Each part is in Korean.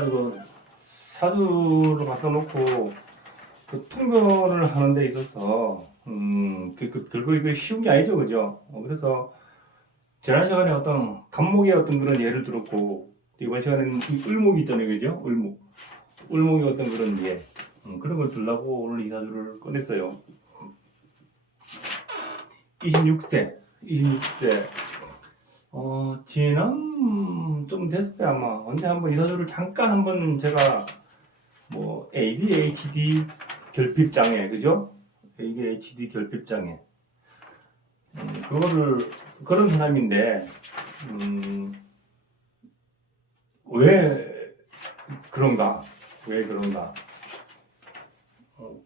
그래가지고 사주를 갖다 놓고 그 통변을 하는 데 있어서 결국 이게 쉬운 게 아니죠, 그죠? 그래서 지난 시간에 어떤 간목의 어떤 그런 예를 들었고 이번 시간에는 이 을목이 있잖아요, 그죠? 을목의 어떤 그런 예 그런 걸 들라고 오늘 이 사주를 꺼냈어요. 26세 지난 좀 됐어요 아마. 언제 한번 이 사주를 잠깐 한번 제가 뭐 ADHD 결핍장애, 그죠? ADHD 결핍장애 그거를 그런 사람인데 왜 그런가? 왜 그런가?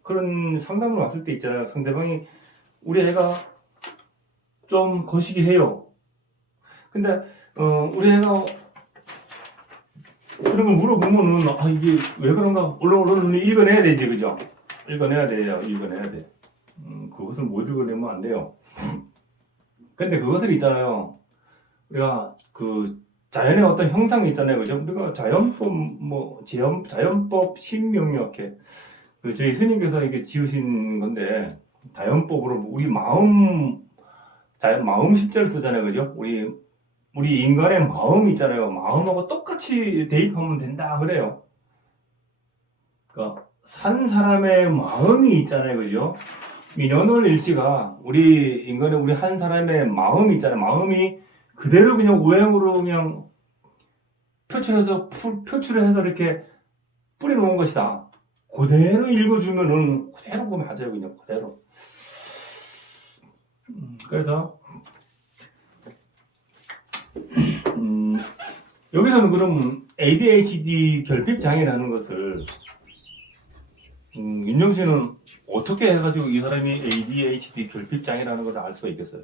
그런 상담을 왔을 때 있잖아요. 상대방이 우리 애가 좀 거시기 해요. 근데 우리 애가 그런 걸 물어보면은 이게 왜 그런가? 얼른 읽어내야 되지, 그죠? 읽어내야 돼요. 읽어내야 돼. 그것을 못 읽어내면 안 돼요. 근데 그것을 있잖아요. 우리가 그 자연의 어떤 형상이 있잖아요, 그죠? 우리가 자연법 자연법 신명리학회 저희 스님께서 이게 지으신 건데 자연법으로 우리 마음 십자를 쓰잖아요, 그죠? 우리 인간의 마음이 있잖아요. 마음하고 똑같이 대입하면 된다 그래요. 그러니까 산 사람의 마음이 있잖아요, 그죠? 민원을 일시가 우리 인간의 우리 한 사람의 마음이 있잖아요. 마음이 그대로 그냥 오행으로 그냥 표출해서 이렇게 뿌려놓은 것이다. 그대로 읽어주면은 그대로 보면 맞아요, 그냥 그대로. 그래서 여기서는 그럼 ADHD 결핍 장애라는 것을 윤정 씨는 어떻게 해가지고 이 사람이 ADHD 결핍 장애라는 것을 알 수가 있겠어요?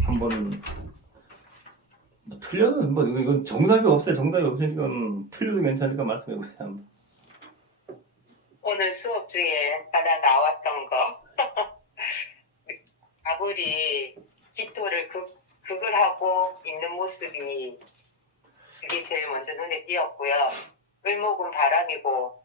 한번 틀려도 이건 정답이 없어요. 정답이 없으니까 틀려도 괜찮으니까 말씀해 보세요. 한번. 오늘 수업 중에 하나 나왔던 거 아무리 기토를 극을 하고 있는 모습이 그게 제일 먼저 눈에 띄었고요. 을목은 바람이고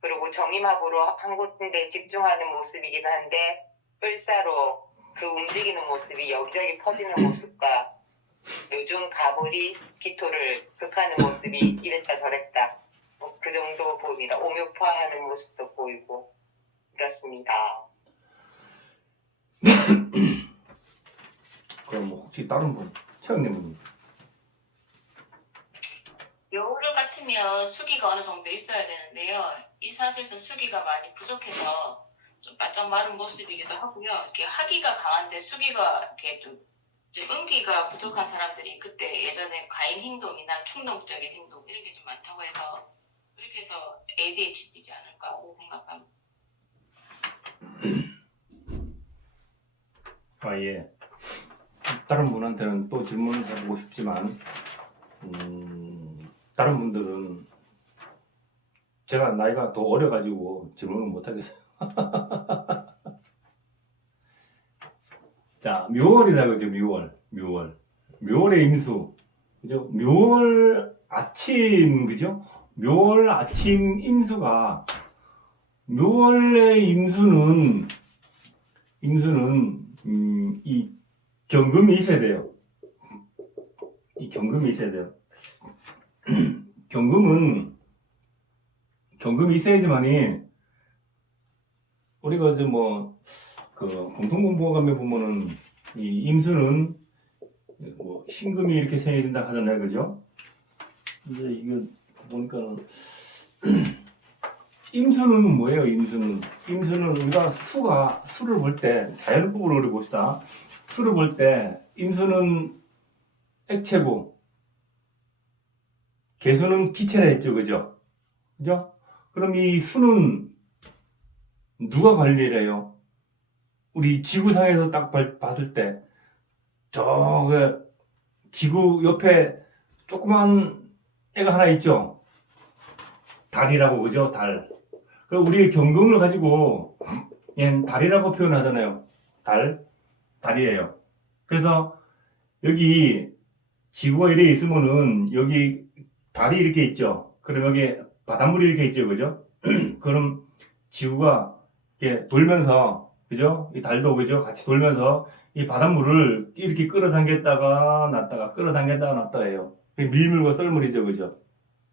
그리고 정임합으로 한 군데 집중하는 모습이긴 한데 을사로 그 움직이는 모습이 여기저기 퍼지는 모습과 요즘 가물이 기토를 극하는 모습이 이랬다 저랬다 그 정도 보입니다. 오묘파하는 모습도 보이고 그렇습니다. 그럼 뭐 혹시 다른 분, 최영님은? 묘를 같으면 수기가 어느 정도 있어야 되는데요. 이 사주에서 수기가 많이 부족해서 좀 바짝 마른 모습이기도 하고요. 이렇게 하기가 강한데 수기가 이렇게 좀 은기가 부족한 사람들이 그때 예전에 과잉 행동이나 충동적인 행동 이런 게 좀 많다고 해서 그렇게 해서 ADHD지 않을까 생각합니다. 예. 다른 분한테는 또 질문을 해보고 싶지만 다른 분들은 제가 나이가 더 어려가지고 질문을 못하겠어요. 자, 묘월이다, 그죠? 묘월의 임수, 그죠? 묘월 아침, 그죠? 묘월 아침 임수가, 묘월의 임수는 이 경금이 있어야 돼요. 이 경금이 있어야 돼요. 경금이 있어야지만이 우리가 이제 그 공통공부감에 보면은 이 임수는 뭐 신금이 이렇게 생겨진다 하잖아요, 그죠? 이제 이거 보니까는 임수는 뭐예요? 임수는 우리가 수를 볼 때 자연법으로 우리 봅시다. 수를 볼 때 임수는 액체고 개수는 기체라 했죠, 그죠? 그죠? 그럼 이 수는 누가 관리를 해요? 우리 지구상에서 딱 봤을 때 저 지구 옆에 조그만 애가 하나 있죠? 달이라고, 그죠? 달. 그럼 우리 경금을 가지고 얘는 달이라고 표현하잖아요. 달이에요. 그래서 여기 지구가 이렇게 있으면은 여기 달이 이렇게 있죠. 그럼 여기 바닷물이 이렇게 있죠, 그죠? 그럼 지구가 이렇게 돌면서, 그죠? 이 달도 그죠? 같이 돌면서 이 바닷물을 이렇게 끌어당겼다가 놨다가 끌어당겼다가 놨다가 해요. 그게 밀물과 썰물이죠, 그죠?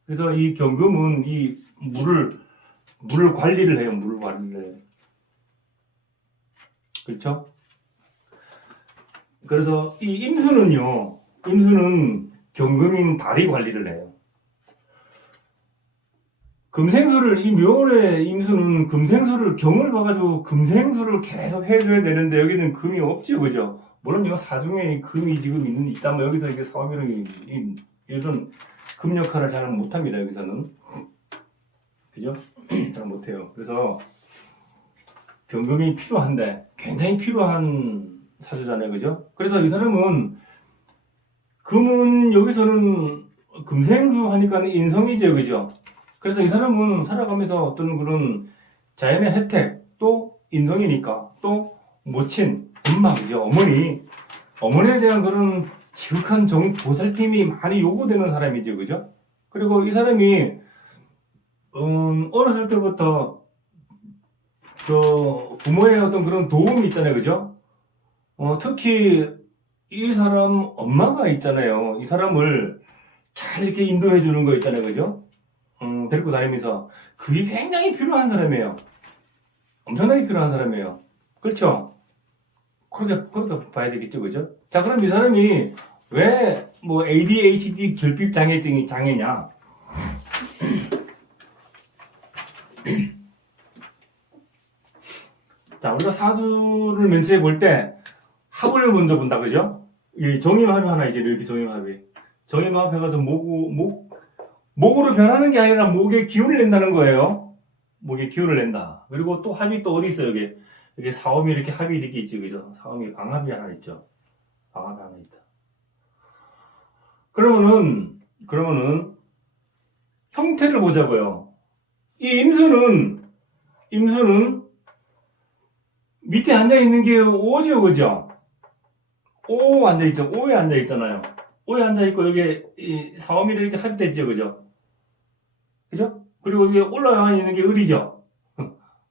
그래서 이 경금은 이 물을 관리를 해요, 물을 관리를 해요. 그렇죠? 그래서 이 임수는 경금인 달이 관리를 해요. 금생수를, 이 묘월의 임수는 금생수를, 경을 봐가지고 금생수를 계속 해줘야 되는데, 여기는 금이 없죠, 그죠? 물론 이 사중에 금이 지금 있다면 여기서 이게 사오미령이 이런 금 역할을 잘 못합니다, 여기서는. 그죠? 잘 못해요. 그래서 경금이 필요한데, 굉장히 필요한 사주잖아요, 그죠? 그래서 이 사람은, 금은 여기서는 금생수 하니까 인성이죠, 그죠? 그래서 이 사람은 살아가면서 어떤 그런 자연의 혜택, 또 인성이니까, 또 모친, 엄마, 그죠? 어머니에 대한 그런 지극한 보살핌이 많이 요구되는 사람이죠, 그죠? 그리고 이 사람이, 어렸을 때부터, 부모의 어떤 그런 도움이 있잖아요, 그죠? 특히, 이 사람 엄마가 있잖아요. 이 사람을 잘 이렇게 인도해 주는 거 있잖아요, 그죠? 데리고 다니면서 그게 굉장히 필요한 사람이에요. 엄청나게 필요한 사람이에요. 그렇죠? 그렇게 봐야 되겠죠, 그죠? 자, 그럼 이 사람이 왜 뭐 ADHD 결핍 장애냐? 자, 우리가 사주를 면치해 볼 때 합을 먼저 본다, 그죠? 이 정임합이 하나 있죠, 이렇게 정임합이. 정임합해가지고 목으로 변하는 게 아니라 목에 기운을 낸다는 거예요. 목에 기운을 낸다. 그리고 또 합이 또 어디 있어요, 여기 사음이 이렇게 합이 이렇게 있지, 그죠? 사음이 방합이 하나 있죠. 방합이 하나 있다. 그러면은 형태를 보자고요. 이 임수는 밑에 앉아 있는 게 오죠, 그죠? 오 앉아 있죠. 오에 앉아 있잖아요. 오에 앉아 있고 여기 이 사음이 이렇게 합됐죠, 그죠? 그죠? 그리고 여기 올라와 있는 게 을이죠.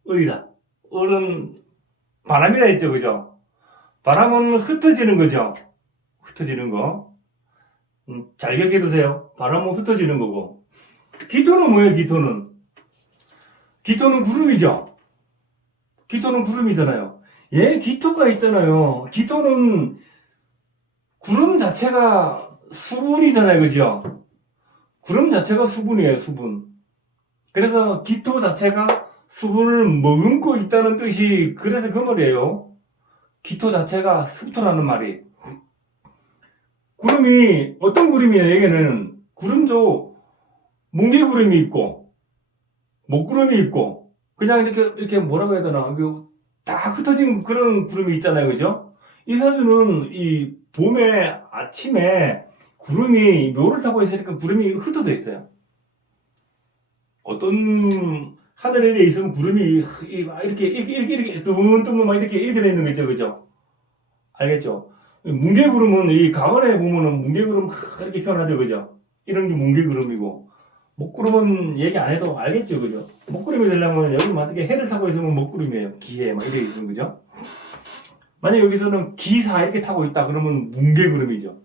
을이다. 을은 바람이라 했죠, 그죠? 바람은 흩어지는 거죠. 흩어지는 거. 잘 기억해 두세요. 바람은 흩어지는 거고. 기토는 뭐예요, 기토는? 기토는 구름이죠. 기토는 구름이잖아요. 얘 기토가 있잖아요. 기토는 구름 자체가 수분이잖아요, 그죠? 구름 자체가 수분이에요, 수분. 그래서 기토 자체가 수분을 머금고 있다는 뜻이, 그래서 그 말이에요. 기토 자체가 습토라는 말이. 구름이 어떤 구름이에요? 여기는 구름도 뭉게구름이 있고 목구름이 있고 그냥 이렇게 뭐라고 해야 되나, 다 흩어진 그런 구름이 있잖아요, 그죠? 이 사주는 이 봄에 아침에 구름이 묘를 타고 있으니까 구름이 흩어져 있어요. 어떤 하늘에 있으면 구름이 이렇게 뚱뚱 막 이렇게 돼 있는 거 있죠, 그죠? 알겠죠? 뭉게구름은 이 가을에 보면은 뭉게구름 막 이렇게 표현하죠, 그죠? 이런 게 뭉게구름이고, 목구름은 얘기 안 해도 알겠죠, 그죠? 목구름이 되려면 여기 만약에 해를 타고 있으면 목구름이에요. 기해 막 이렇게 있는 거죠? 만약 여기서는 기사 이렇게 타고 있다 그러면 뭉게구름이죠.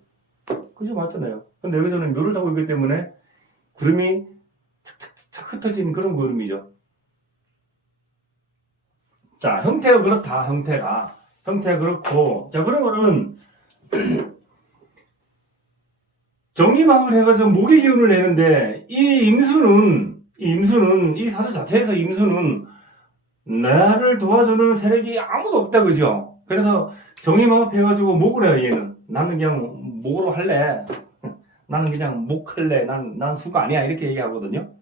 그죠? 맞잖아요. 근데 여기서는 묘를 타고 있기 때문에 구름이 착착착 흩어진 그런 구름이죠. 자, 형태가 그렇다. 형태가 그렇고, 자, 그러면은 정임합을 해가지고 목의 기운을 내는데, 이 사주 자체에서 임수는 나를 도와주는 세력이 아무도 없다, 그죠? 그래서 정임합 해가지고 목을 해요, 얘는. 나는 그냥 목으로 할래. 나는 그냥 목 할래. 난 수가 아니야. 이렇게 얘기하거든요.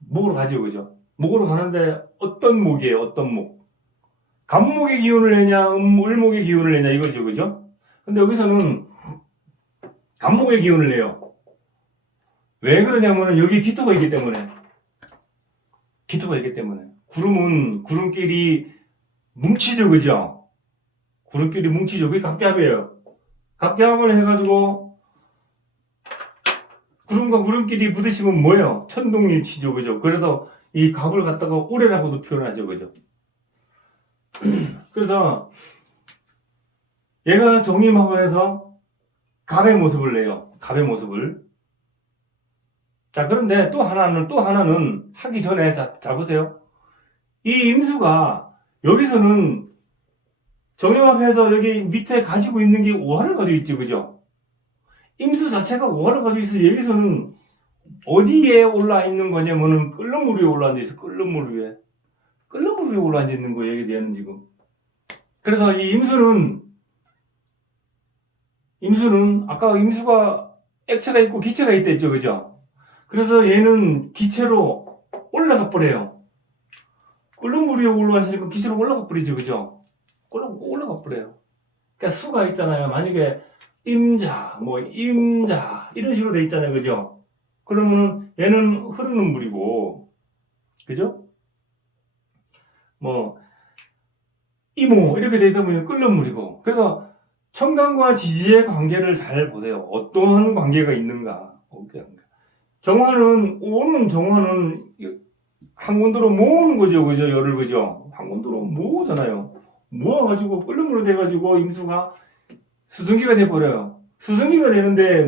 목으로 가죠, 그죠? 목으로 가는데 어떤 목이에요, 어떤 목? 간목의 기운을 내냐, 을목의 기운을 내냐, 이거죠, 그죠? 근데 여기서는 간목의 기운을 내요. 왜 그러냐면은 여기 기토가 있기 때문에. 구름은 구름끼리 뭉치죠, 그죠? 구름끼리 뭉치죠. 그게 갑갑이에요. 각개합을 해가지고 구름과 구름끼리 부딪히면 뭐예요? 천동일치죠, 그죠? 그래서 이 갑을 갖다가 오래라고도 표현하죠, 그죠? 그래서 얘가 정임합을 해서 갑의 모습을 내요. 갑의 모습을. 자, 그런데 또 하나는 하기 전에, 자 보세요. 이 임수가 여기서는 정임합해서 여기 밑에 가지고 있는 게 오화를 가지고 있죠, 그죠? 임수 자체가 오화를 가지고 있어서 여기서는 어디에 올라 있는 거냐면은 끓는 물 위에 올라앉아 있어, 끓는 물 위에. 끓는 물 위에 올라앉아 있는 거예요, 얘는 지금. 그래서 이 임수는 아까 임수가 액체가 있고 기체가 있댔죠, 그죠? 그래서 얘는 기체로 올라가 버려요. 끓는 물 위에 올라가시니까 기체로 올라가 버리죠, 그죠? 올라가 버려요. 그러니까 수가 있잖아요. 만약에 임자 이런 식으로 돼 있잖아요, 그죠? 그러면은 얘는 흐르는 물이고, 그죠? 뭐 이모 이렇게 되다 보면 끓는 물이고. 그래서 청강과 지지의 관계를 잘 보세요. 어떠한 관계가 있는가. 오는 정화는 항온도로 모으는 거죠, 그죠? 열을, 그죠? 항온도로 모으잖아요. 모아가지고 끓는 물로 돼가지고 임수가 수증기가 돼버려요. 수증기가 되는데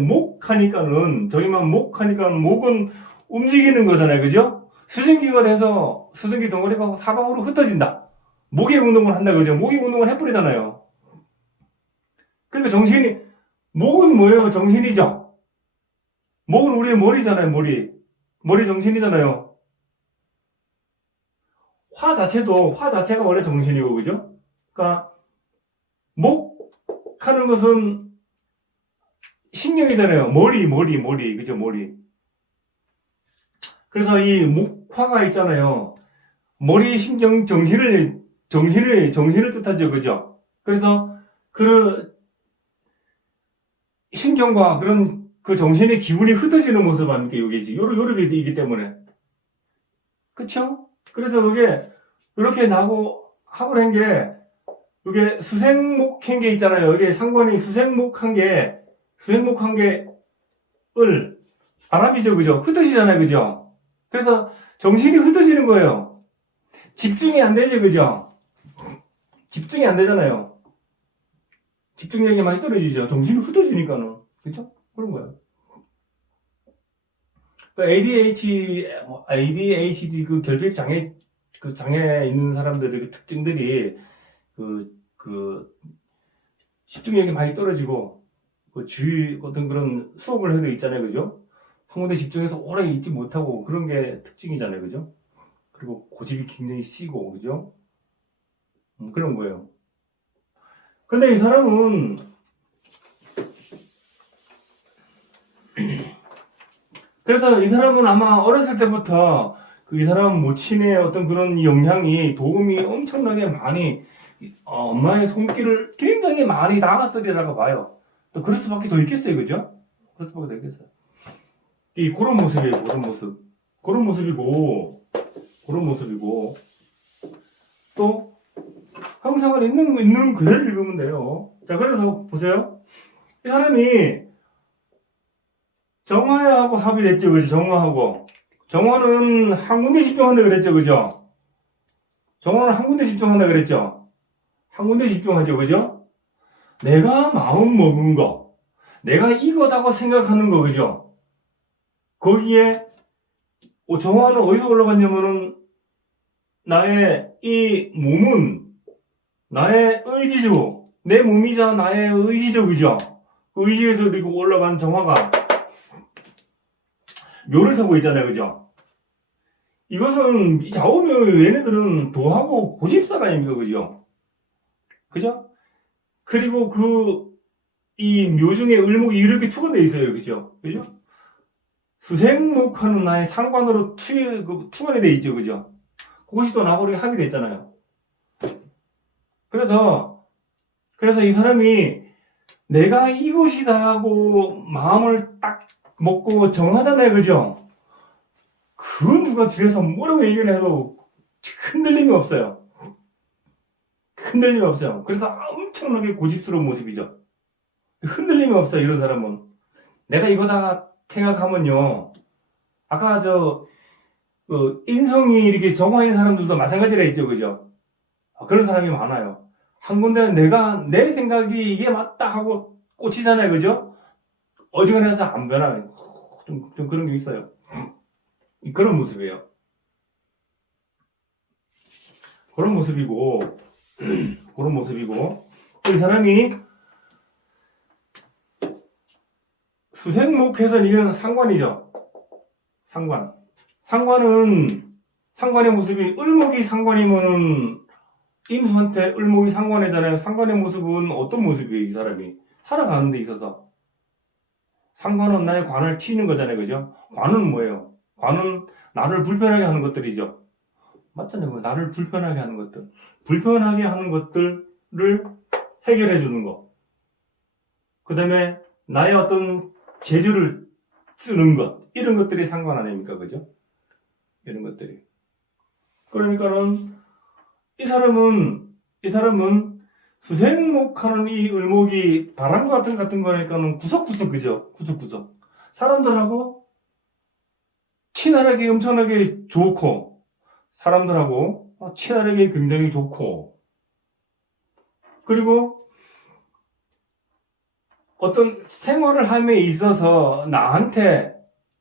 저기만 목은 움직이는 거잖아요, 그죠? 수증기가 돼서 수증기 덩어리가 사방으로 흩어진다. 목의 운동을 한다, 그죠? 목의 운동을 해버리잖아요. 그러니까 목은 뭐예요? 정신이죠? 목은 우리의 머리잖아요, 머리 정신이잖아요. 화 자체가 원래 정신이고, 그죠? 그러니까, 목 하는 것은 신경이잖아요. 머리, 그죠? 머리. 그래서 이 목화가 있잖아요. 머리, 신경, 정신을 뜻하죠, 그죠? 그래서 그 신경과 그런 그 정신의 기운이 흩어지는 모습 아닙니까? 요렇게 이기 때문에. 그쵸? 그래서 그게 이렇게 나고 합을 한 게, 이게 수생목한 게 있잖아요. 여기 상관이 수생목한 게 을 바람이죠, 그죠? 흩어지잖아요, 그죠? 그래서 정신이 흩어지는 거예요. 집중이 안 되죠, 그죠? 집중이 안 되잖아요. 집중력이 많이 떨어지죠. 정신이 흩어지니까는. 그죠? 그런 거예요. 그 ADHD 그 결핍 장애, 그 장애 있는 사람들의 그 특징들이 집중력이 많이 떨어지고, 어떤 그런 수업을 해도 있잖아요, 그죠? 한 군데 집중해서 오래 있지 못하고 그런 게 특징이잖아요, 그죠? 그리고 고집이 굉장히 세고, 그죠? 그런 거예요. 근데 이 사람은 그래서 이 사람은 아마 어렸을 때부터 이 사람 모친의 어떤 그런 영향이 도움이 엄청나게 많이 엄마의 손길을 굉장히 많이 당했으리라고 봐요. 또 그럴 수밖에 더 있겠어요, 그죠? 그럴 수밖에 더 있겠어요. 그런 모습이에요, 그런 모습이고 또 형상을 있는 그대로 읽으면 돼요. 자, 그래서 보세요. 이 사람이 정화하고 합이 됐죠, 그죠? 정화는 한 군데 집중한다 그랬죠, 그죠? 정화는 한 군데 집중한다 그랬죠? 한 군데 집중하죠, 그죠? 내가 마음 먹은 거, 내가 이거다고 생각하는 거, 그죠? 거기에 정화는 어디서 올라갔냐면은 나의 이 몸은 나의 의지죠. 내 몸이자 나의 의지죠, 그죠? 그 의지에서 그리고 올라간 정화가 묘를 타고 있잖아요, 그죠? 이것은 좌우묘 얘네들은 도하고 고집사가 아닙니까, 그죠? 그죠? 그리고 이 묘 중에 을목이 이렇게 투가 돼 있어요, 그죠? 그죠? 수생목하는 나의 상관으로 투관이 돼 있죠, 그죠? 그것이 또 나고리 합이 돼 있잖아요. 그래서 이 사람이 내가 이것이다 하고 마음을 딱 먹고 정하잖아요, 그죠? 그 누가 뒤에서 뭐라고 얘기를 해도 흔들림이 없어요. 그래서 엄청나게 고집스러운 모습이죠. 흔들림이 없어요, 이런 사람은. 내가 이거다 생각하면요. 아까 인성이 이렇게 정화인 사람들도 마찬가지라 했죠, 그죠? 그런 사람이 많아요. 한 군데 내 생각이 이게 맞다 하고 꽂히잖아요, 그죠? 어지간해서 안 변하는, 좀 그런 게 있어요. 그런 모습이에요. 그런 모습이고, 그런 모습이고, 이 사람이 수생목해서 이건 상관이죠. 상관. 상관의 모습이, 을목이 상관이면 임수한테 을목이 상관이잖아요. 상관의 모습은 어떤 모습이에요, 이 사람이? 살아가는 데 있어서. 상관은 나의 관을 치는 거잖아요, 그죠? 관은 뭐예요? 관은 나를 불편하게 하는 것들이죠. 맞잖아요. 나를 불편하게 하는 것들. 불편하게 하는 것들을 해결해 주는 거. 그 다음에 나의 어떤 재주를 쓰는 것. 이런 것들이 상관 아닙니까? 그죠? 이런 것들이. 그러니까는 이 사람은 수생목하는 이 을목이 바람과 같은 거니까는 구석구석, 그죠? 구석구석. 사람들하고 친화력이 엄청나게 좋고, 사람들하고 친화력이 굉장히 좋고, 그리고 어떤 생활을 함에 있어서 나한테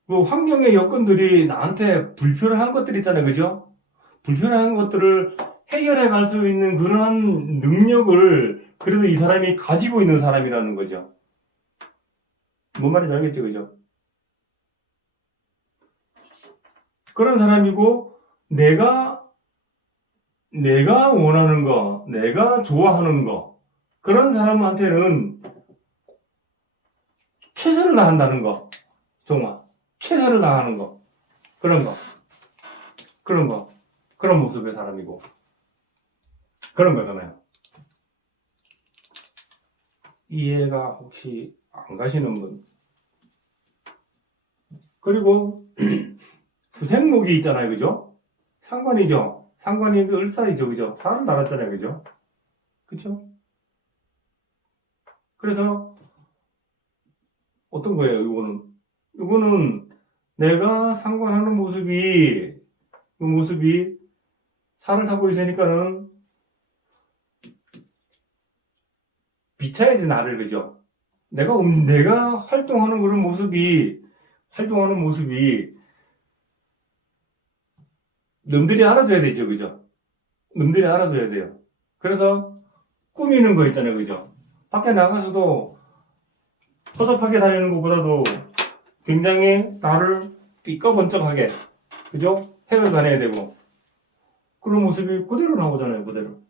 그 환경의 여건들이 나한테 불편한 것들 있잖아요. 그죠? 불편한 것들을 해결해 갈 수 있는 그러한 능력을 그래도 이 사람이 가지고 있는 사람이라는 거죠. 뭔 말인지 알겠죠? 그죠? 그런 사람이고, 내가 원하는 거, 내가 좋아하는 거, 그런 사람한테는 최선을 다한다는 거. 정말. 최선을 다하는 거. 그런 거. 그런 거. 그런 모습의 사람이고. 그런 거잖아요. 이해가 혹시 안 가시는 분. 그리고 수생목이 있잖아요. 그죠? 상관이죠. 상관이 그 을사이죠. 그죠? 살을 달았잖아요. 그죠? 그죠? 그래서 어떤 거예요? 이거는 내가 상관하는 모습이 그 모습이 살을 타고 있으니까는 비춰야지 나를. 그죠? 내가 활동하는 그런 모습이 남들이 알아줘야 되죠. 그죠? 남들이 알아줘야 돼요. 그래서 꾸미는 거 있잖아요. 그죠? 밖에 나가서도 허접하게 다니는 것보다도 굉장히 나를 삐까번쩍하게, 그죠? 해을 가내야 되고, 그런 모습이 그대로 나오잖아요. 그대로.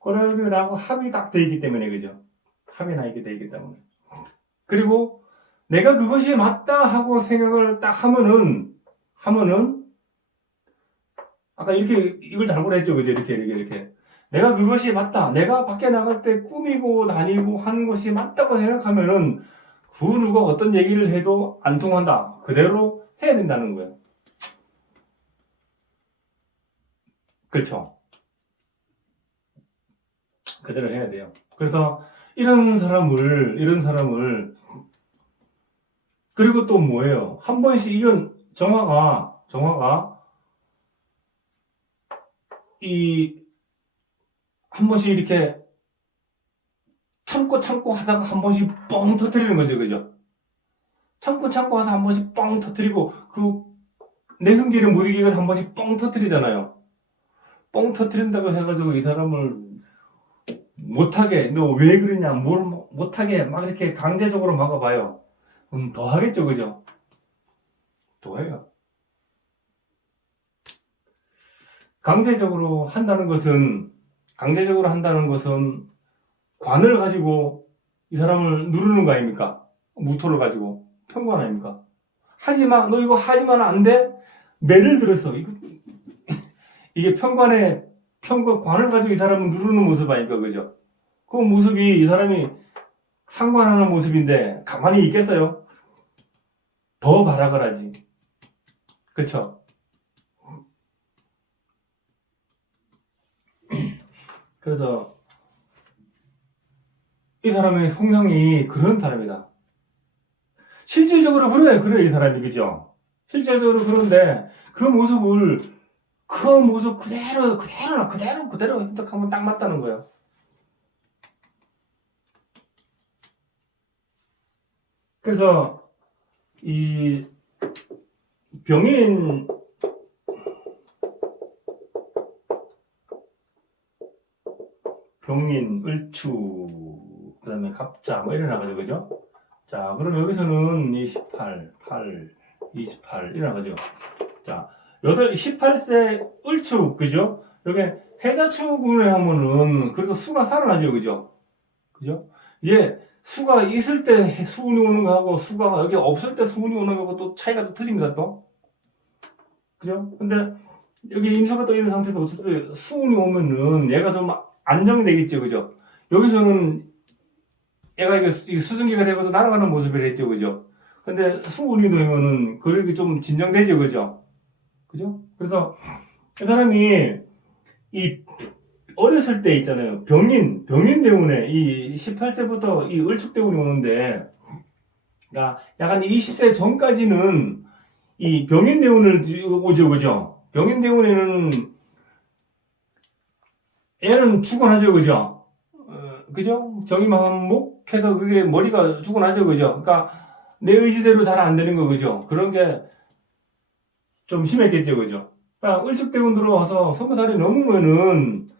그래서 나하고 합이 딱 돼 있기 때문에, 그죠? 합이 나 있게 돼 있기 때문에. 그리고 내가 그것이 맞다 하고 생각을 딱 하면은, 아까 이걸 잘못 했죠. 그죠? 이렇게. 내가 그것이 맞다. 내가 밖에 나갈 때 꾸미고 다니고 하는 것이 맞다고 생각하면은, 그 누가 어떤 얘기를 해도 안 통한다. 그대로 해야 된다는 거예요. 그렇죠? 그대로 해야 돼요. 그래서 이런 사람을, 그리고 또 뭐예요? 한 번씩, 이건 정화가, 한 번씩 이렇게 참고 하다가 한 번씩 뻥 터뜨리는 거죠. 그죠? 참고 하다가 한 번씩 뻥 터뜨리고, 그 내성질을 못 이기고 한 번씩 뻥 터뜨리잖아요. 뻥 터뜨린다고 해가지고 이 사람을 못하게, 너 왜 그러냐, 뭘 못하게 막 이렇게 강제적으로 막아봐요. 더 하겠죠. 그죠? 더 해요. 강제적으로 한다는 것은 관을 가지고 이 사람을 누르는 거 아닙니까? 무토를 가지고 편관 아닙니까? 하지마, 너 이거 하지마는 안 돼? 매를 들었어. 이게 관을 가지고 이 사람을 누르는 모습 아닙니까? 그죠? 그 모습이 이 사람이 상관하는 모습인데 가만히 있겠어요? 더 발악을 하지. 그렇죠? 그래서 이 사람의 성향이 그런 사람이다. 실질적으로 그래, 이 사람이, 그죠? 실질적으로 그런데, 그 모습 그대로 해석하면 딱 맞다는 거예요. 그래서, 이, 병인, 을추, 그 다음에 갑자, 뭐 이래나가죠, 그죠? 자, 그럼 여기서는 28, 8, 28, 이래나가죠. 자, 18세 을축, 그죠? 여기 해자축을 하면은, 그래도 수가 살아나죠, 그죠? 그죠? 이게, 수가 있을 때 수운이 오는 거하고, 수가 여기 없을 때 수운이 오는 거하고 또 차이가 또 틀립니다, 또. 그죠? 근데, 여기 임수가 또 있는 상태에서 어차피 수운이 오면은 얘가 좀 안정이 되겠죠, 그죠? 여기서는 얘가 이게 수증기가 되고서 날아가는 모습을 했죠, 그죠? 근데 수운이 되면은 그게 좀 진정되죠, 그죠? 그죠? 그래서 그 사람이 이 어렸을 때 있잖아요. 병인 때문에 이 18세부터 이 을축 때문에 오는데, 그러니까 약간 20세 전까지는 이 병인 대운을 오죠, 그죠? 병인 대운에는 애는 죽어나죠, 그죠? 그죠? 정이만목해서 그게 머리가 죽어나죠, 그죠? 그러니까 내 의지대로 잘 안 되는 거, 그죠? 그런 게 좀 심했겠죠, 그죠? 그러니까 을축대운 들어와서 20살이 넘으면은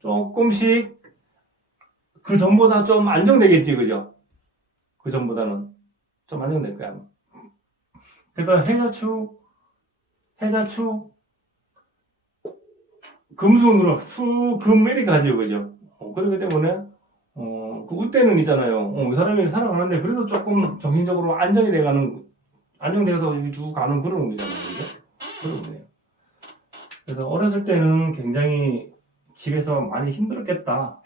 조금씩 그 전보다 좀 안정되겠지, 그죠? 그 전보다는 좀 안정될 거야, 아마. 그래서 해자축, 금수운으로 수금 이렇게 가죠, 그죠? 그렇기 때문에 그 우때는 있잖아요. 이 사람이 살아가는데 그래도 조금 정신적으로 안정돼서 이렇게 쭉 가는 그런 운이잖아요, 그죠? 그런 운이에요. 그래서 어렸을 때는 굉장히 집에서 많이 힘들었겠다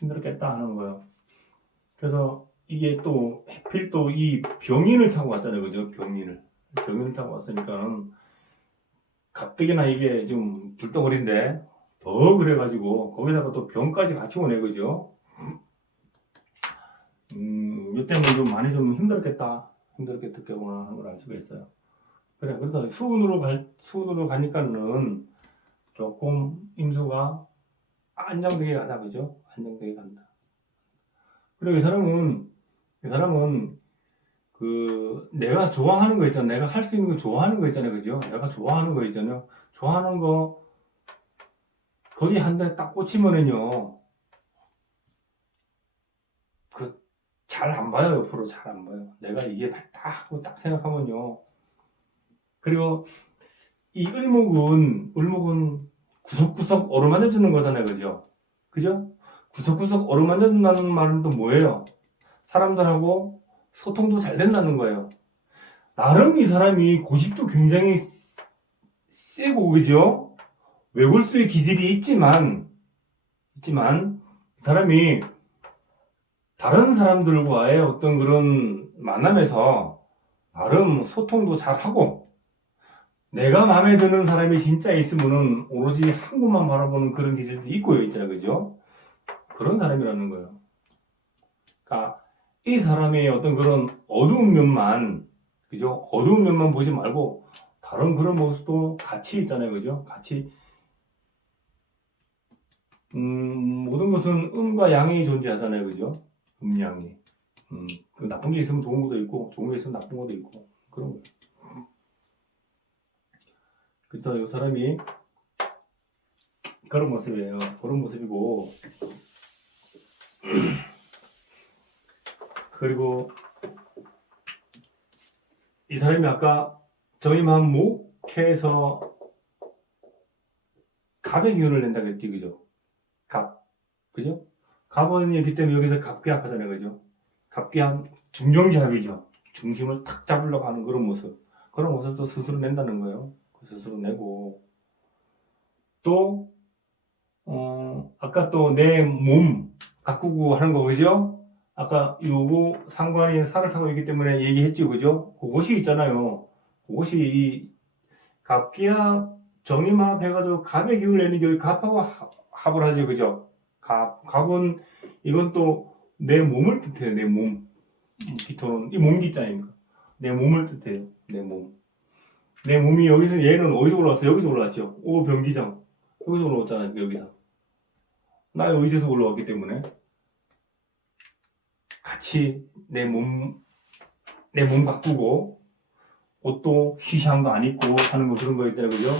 하는 거예요. 그래서 이게 또 하필 또 이 병인을 타고 왔잖아요, 그죠? 병인을 타고 왔으니까는 가뜩이나 이게 좀 불덩어리인데 더 그래가지고 거기다가 또 병까지 같이 오네, 그죠? 이때는 좀 많이 좀 힘들겠구나 하는 걸 알 수가 있어요. 그래, 그래서 수운으로 가니까는 조금 임수가 안정되게 가자, 그죠? 안정되게 간다. 그리고 이 사람은 그 내가 좋아하는 거 있잖아. 내가 할 수 있는 거 좋아하는 거 있잖아요, 그죠? 내가 좋아하는 거 있잖아요. 좋아하는 거 거기 한 대 딱 꽂히면은요, 그 잘 안 봐요. 옆으로 잘 안 봐요. 내가 이게 맞다 하고 딱 생각하면요. 그리고 이 을목은 구석구석 어루만져 주는 거잖아요, 그죠? 그죠? 구석구석 어루만져 준다는 말은 또 뭐예요? 사람들하고 소통도 잘 된다는 거예요. 나름 이 사람이 고집도 굉장히 세고, 그죠? 외골수의 기질이 있지만 이 사람이 다른 사람들과의 어떤 그런 만남에서 나름 소통도 잘하고, 내가 마음에 드는 사람이 진짜 있으면은 오로지 한 곳만 바라보는 그런 기질도 있고요, 있잖아요, 그죠? 그런 사람이라는 거예요. 그러니까 이 사람의 어떤 그런 어두운 면만, 그죠? 어두운 면만 보지 말고 다른 그런 모습도 같이 있잖아요, 그죠? 같이 모든 것은 음과 양이 존재하잖아요, 그죠? 음양이. 그 나쁜 게 있으면 좋은 것도 있고, 좋은 게 있으면 나쁜 것도 있고, 그런 거예요. 그래서 이 사람이 그런 모습이에요. 그런 모습이고, 그리고 이 사람이 아까 저희만 목해서 갑의 기운을 낸다 그랬지, 그죠? 갑, 그죠? 갑은 있기 때문에 여기서 갑기합하잖아요, 그죠? 갑기합, 중정지합이죠. 중심을 탁 잡으려고 하는 그런 모습도 스스로 낸다는 거예요. 스스로 내고, 또 아까 또 내 몸 가꾸고 하는 거, 그죠? 아까 요거 상관이 살을 타고 있기 때문에 얘기했죠, 그죠? 그것이 있잖아요. 그것이 이 갑기합, 정임합 해가지고 갑의 기운을 내는 게 갑하고 합을 하죠, 그죠? 갑은 이건 또 내 몸을 뜻해요. 내 몸. 기토는 이 몸기자 아닙니까? 내 몸을 뜻해요. 내 몸. 내 몸이 여기서 얘는 어디서 올라왔어? 여기서 올라왔죠. 오 변기장. 여기서 올라왔잖아요. 여기서. 나의 의지에서 올라왔기 때문에 같이 내 몸 가꾸고 옷도 시시한 거 안 입고 하는 거 그런 거 있잖아요. 그죠?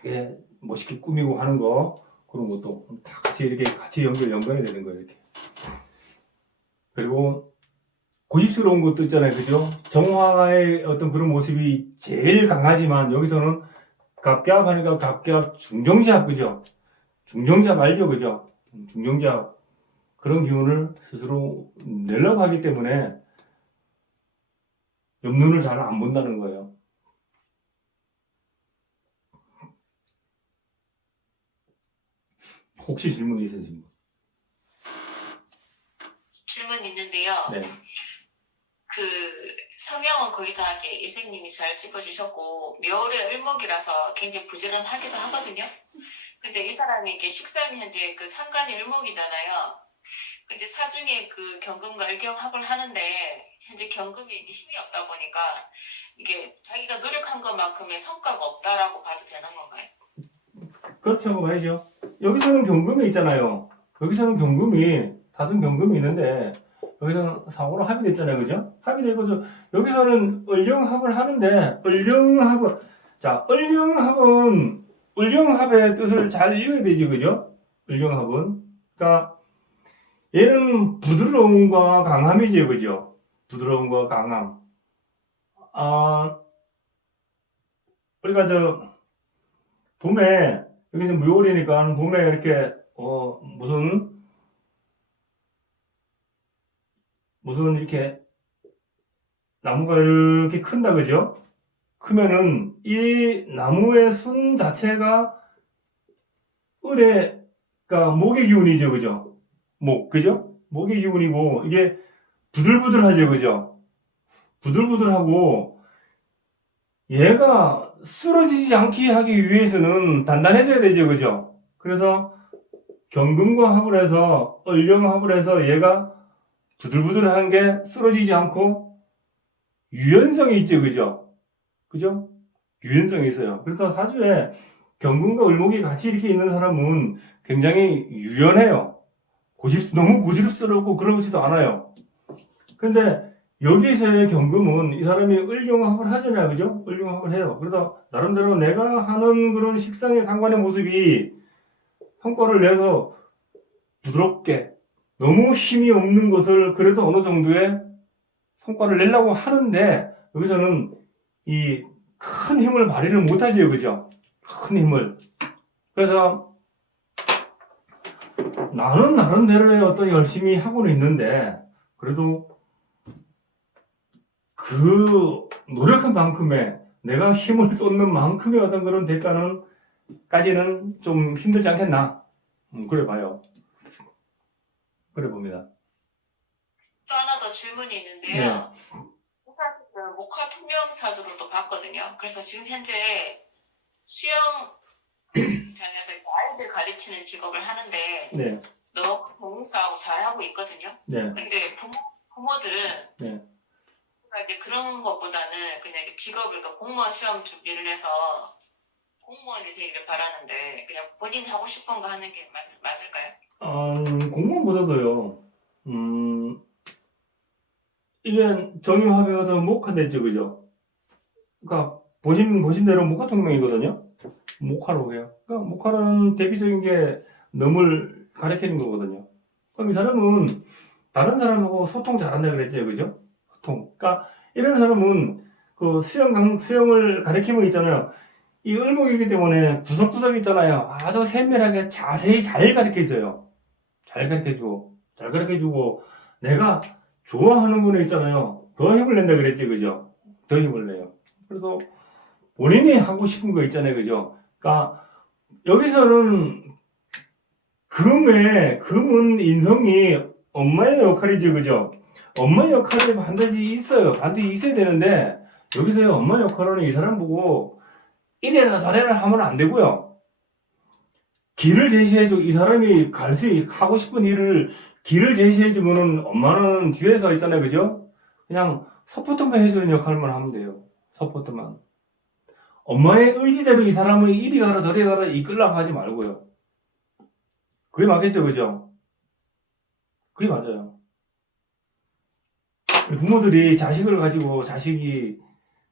되게 멋있게 꾸미고 하는 거 그런 것도 다 같이 이렇게 같이 연관이 되는 거예요. 이렇게. 그리고 고집스러운 것도 있잖아요. 그죠? 정화의 어떤 그런 모습이 제일 강하지만 여기서는 갑갑 하니까 갑갑 중정지압 그죠? 중정지압 알죠? 그죠? 중정지압 그런 기운을 스스로 내려고 하기 때문에 옆눈을 잘 안 본다는 거예요. 혹시 질문이 있으신가요? 질문 있는데요. 네. 그 성향은 거의 다 이렇게 이생님이 잘 짚어주셨고 묘월의 을목이라서 굉장히 부지런하기도 하거든요. 근데 이 사람이 이렇게 식상이 현재 그 상간이 을목이잖아요. 근데 사중에 그 경금과 일경합을 하는데 현재 경금이 이제 힘이 없다 보니까 이게 자기가 노력한 것만큼의 성과가 없다라고 봐도 되는 건가요? 그렇다고 봐야죠. 여기서는 경금이 있잖아요. 여기서는 경금이 다른 경금이 있는데 여기서는 상호로 합의됐잖아요. 그죠? 합의되고 여기서는 을령합을 하는데 을령합의 뜻을 잘 읽어야 되죠. 그죠? 을령합은 그러니까 얘는 부드러움과 강함이죠. 그죠? 부드러움과 강함. 우리가 봄에 여기는 묘월이니까 봄에 이렇게 무슨 이렇게 나무가 이렇게 큰다 그죠? 크면은 이 나무의 순 자체가 그러니까 목의 기운이죠. 그죠? 그죠? 목의 기운이고 이게 부들부들하죠. 그죠? 부들부들하고 얘가 쓰러지지 않게 하기 위해서는 단단해져야 되죠. 그죠? 그래서 경금과 합을 해서 을령합을 해서 얘가 부들부들한 게 쓰러지지 않고 유연성이 있죠. 그죠? 그죠? 유연성이 있어요. 그래서 사주에 경금과 을목이 같이 이렇게 있는 사람은 굉장히 유연해요. 너무 고집스럽고 그러지도 않아요. 근데 여기서의 경금은 이 사람이 을용합을 하잖아요. 그죠? 을용합을 해요. 그래서 나름대로 내가 하는 그런 식상의 상관의 모습이 성과를 내서 부드럽게 너무 힘이 없는 것을 그래도 어느 정도의 성과를 내려고 하는데 여기서는 이 큰 힘을 발휘를 못하죠. 그죠? 큰 힘을. 그래서 나는 나름대로의 어떤 열심히 하고는 있는데 그래도 그 노력한 만큼의 내가 힘을 쏟는 만큼의 어떤 그런 대가는 좀 힘들지 않겠나 그래 봐요. 그래 봅니다. 또 하나 더 질문이 있는데요. 사실 그 목화 통명사주로 또 봤거든요. 그래서 지금 현재 수영장에서 아이들 가르치는 직업을 하는데 네. 너무 봉사하고 잘하고 있거든요. 네. 근데 부모들은 네. 이제 그런 것보다는 그냥 직업을 공무원 시험 준비를 해서 공무원이 되기를 바라는데 그냥 본인이 하고 싶은 거 하는 게 맞을까요? 공무원보다도요. 이게 정임합의여서 목화됐죠, 그죠? 그러니까 보신 대로 목화통명이거든요. 목화로 해요. 그러니까 목화는 대비적인 게 넘을 가리키는 거거든요. 그럼 이 사람은 다른 사람하고 소통 잘한다 그랬죠, 그죠? 소통. 그러니까 이런 사람은 그 수영을 가리키면 있잖아요. 이 을목이기 때문에 구석구석 있잖아요. 아주 세밀하게 자세히 잘 가르쳐줘요. 잘 가르쳐주고 내가 좋아하는 거는 있잖아요. 더 힘을 낸다 그랬지, 그죠? 더 힘을 내요. 그래서 본인이 하고 싶은 거 있잖아요, 그죠? 그러니까 여기서는 금은 인성이 엄마의 역할이죠, 그죠? 엄마의 역할이 반드시 있어야 되는데 여기서의 엄마 역할은 이 사람 보고 이래라 저래라 하면 안 되고요. 길을 제시해줘. 이 사람이 하고 싶은 일을 길을 제시해주면은 엄마는 뒤에서 있잖아요, 그죠? 그냥 서포트만 해주는 역할만 하면 돼요. 서포트만. 엄마의 의지대로 이 사람을 이리 가라 저리 가라 이끌라고 하지 말고요. 그게 맞겠죠, 그죠? 그게 맞아요. 부모들이 자식을 가지고 자식이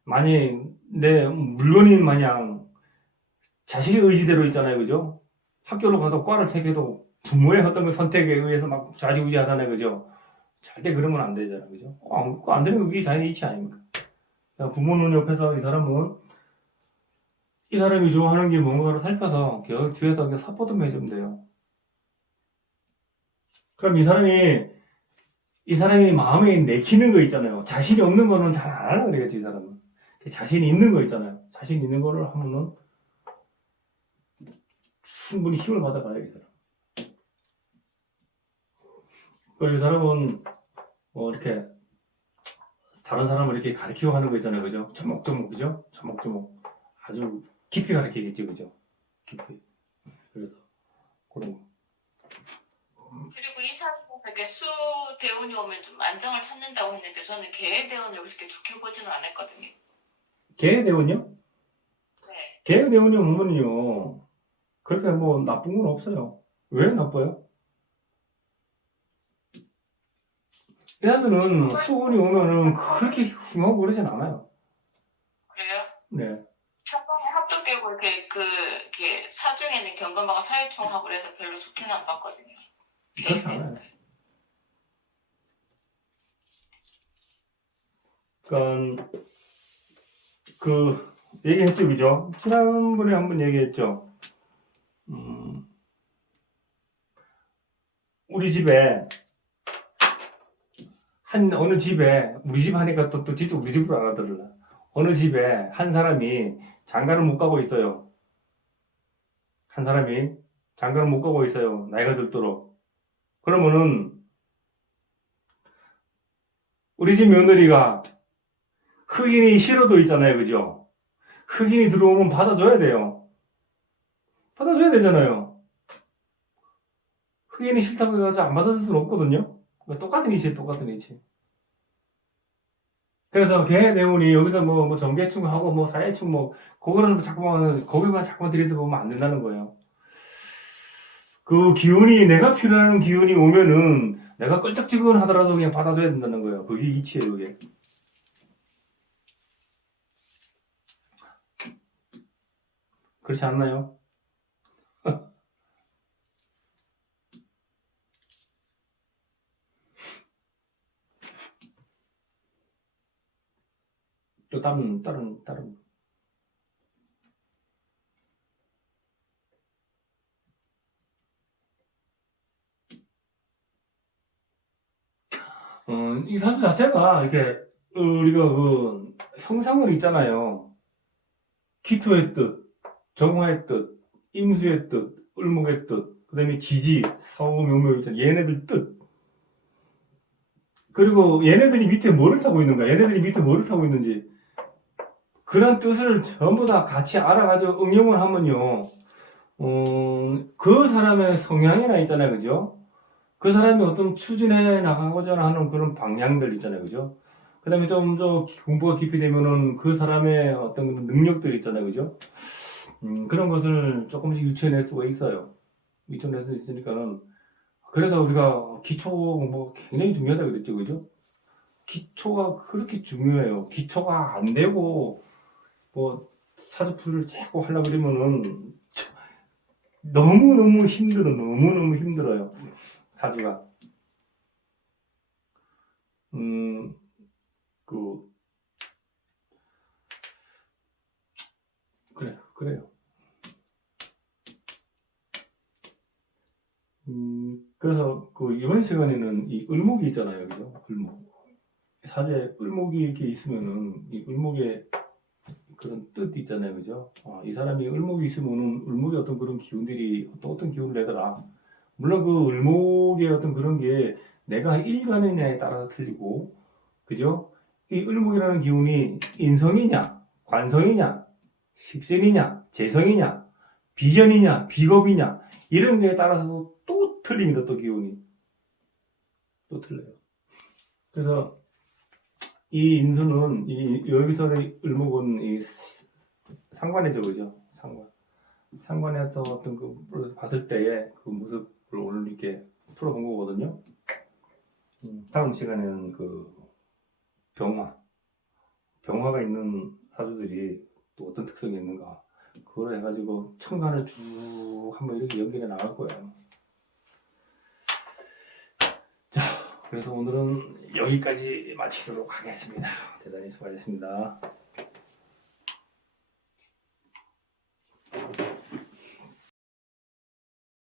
많이 내 물건인 마냥 자식의 의지대로 있잖아요, 그죠? 학교로 가도 과를 택해도 부모의 어떤 그 선택에 의해서 막 좌지우지 하잖아요, 그죠? 절대 그러면 안 되잖아요, 그죠? 안 되면 그게 자연의 이치 아닙니까? 그냥 부모는 옆에서 이 사람이 좋아하는 게 뭔가를 살펴서 뒤에서 그냥 서포트만 해주면 돼요. 그럼 이 사람이 마음에 내키는 거 있잖아요. 자신이 없는 거는 잘 안 하려고 그래야지, 이 사람은. 자신이 있는 거 있잖아요. 자신 있는 거를 하면은 충분히 힘을 받아가요, 이 사람. 그리고 이 사람은 이렇게 다른 사람을 이렇게 가르치고 하는 거 있잖아요, 그죠? 조목조목, 그죠? 조목조목 아주 깊이 가르치겠죠, 그죠? 깊이. 그래서 그런 거. 그리고 이 사람에서 이렇게 수 대운이 오면 좀 안정을 찾는다고 했는데 저는 개 대운을 그렇게 좋게 보지는 않았거든요. 개 대운요? 네. 개 대운이 오면요 그렇게 뭐 나쁜 건 없어요. 왜 나빠요? 얘들은 수운이 오면은 그렇게 흉하고 그러진 않아요. 그래요? 네. 처음에 합도 깨고 이렇게 사중에는 경금하고 사회충하고 그래서 별로 좋게는 안 봤거든요. 그렇지 않아요. 그러니까 그 얘기했죠, 그죠? 지난번에 한번 얘기했죠. 우리 집에 어느 집에 우리 집 하니까 또 진짜 우리 집으로 알아들을라. 어느 집에 한 사람이 장가를 못 가고 있어요. 한 사람이 장가를 못 가고 있어요. 나이가 들도록. 그러면은 우리 집 며느리가 흑인이 싫어도 있잖아요, 그죠? 흑인이 들어오면 받아줘야 돼요. 받아줘야 되잖아요. 흑인이 싫다고 해가지고 안 받아줄 수는 없거든요. 똑같은 이치예요, 똑같은 이치. 그래서 걔 내운이 여기서 뭐 정계충하고 뭐 사회충 그거는 거기만 자꾸만 들이대보면 안 된다는 거예요. 그 기운이, 내가 필요한 기운이 오면은 내가 껄쩍지근하더라도 그냥 받아줘야 된다는 거예요. 그게 이치예요, 그게. 그렇지 않나요? 또 다른. 이 사주 자체가 이렇게 우리가 그 형상을 있잖아요. 기토의 뜻, 정화의 뜻, 임수의 뜻, 을목의 뜻, 그 다음에 지지, 사오, 묘묘 있잖아요. 얘네들 뜻. 그리고 얘네들이 밑에 뭐를 타고 있는가? 얘네들이 밑에 뭐를 타고 있는지. 그런 뜻을 전부 다 같이 알아가지고 응용을 하면요. 그 사람의 성향이나 있잖아요. 그죠? 그 사람이 어떤 추진해 나가고자 하는 그런 방향들 있잖아요. 그죠? 그 다음에 좀 공부가 깊이 되면은 그 사람의 어떤 그런 능력들 있잖아요. 그죠? 그런 것을 조금씩 유추해낼 수가 있어요. 유추해낼 수 있으니까는. 그래서 우리가 기초 공부가 굉장히 중요하다 그랬죠. 그죠? 기초가 그렇게 중요해요. 기초가 안 되고, 사주풀이를 자꾸 하려고 그러면은 너무너무 힘들어요. 사주가. 그래요. 그래서 이번 시간에는 이 을목이 있잖아요. 그죠? 을목. 사주에 을목이 이렇게 있으면은 이 을목의 그런 뜻 있잖아요. 그죠? 이 사람이 을목이 있으면은 을목의 어떤 그런 기운들이 어떤 기운을 내더라. 물론 그 을목의 어떤 그런 게 내가 일관했냐에 따라서 틀리고, 그죠? 이 을목이라는 기운이 인성이냐, 관성이냐, 식신이냐, 재성이냐, 비전이냐, 비겁이냐, 이런 거에 따라서 또 틀립니다, 또 기운이. 또 틀려요. 그래서 이 인수는 이 여기서의 을목은 이 상관이죠, 그죠? 상관의 어떤 그 봤을 때의 그 모습을 오늘 이렇게 풀어본 거거든요. 다음 시간에는 그 병화가 있는 사주들이 또 어떤 특성이 있는가 그걸 해가지고 천간을 쭉 한번 이렇게 연결해 나갈 거예요. 자, 그래서 오늘은 여기까지 마치도록 하겠습니다. 대단히 수고하셨습니다.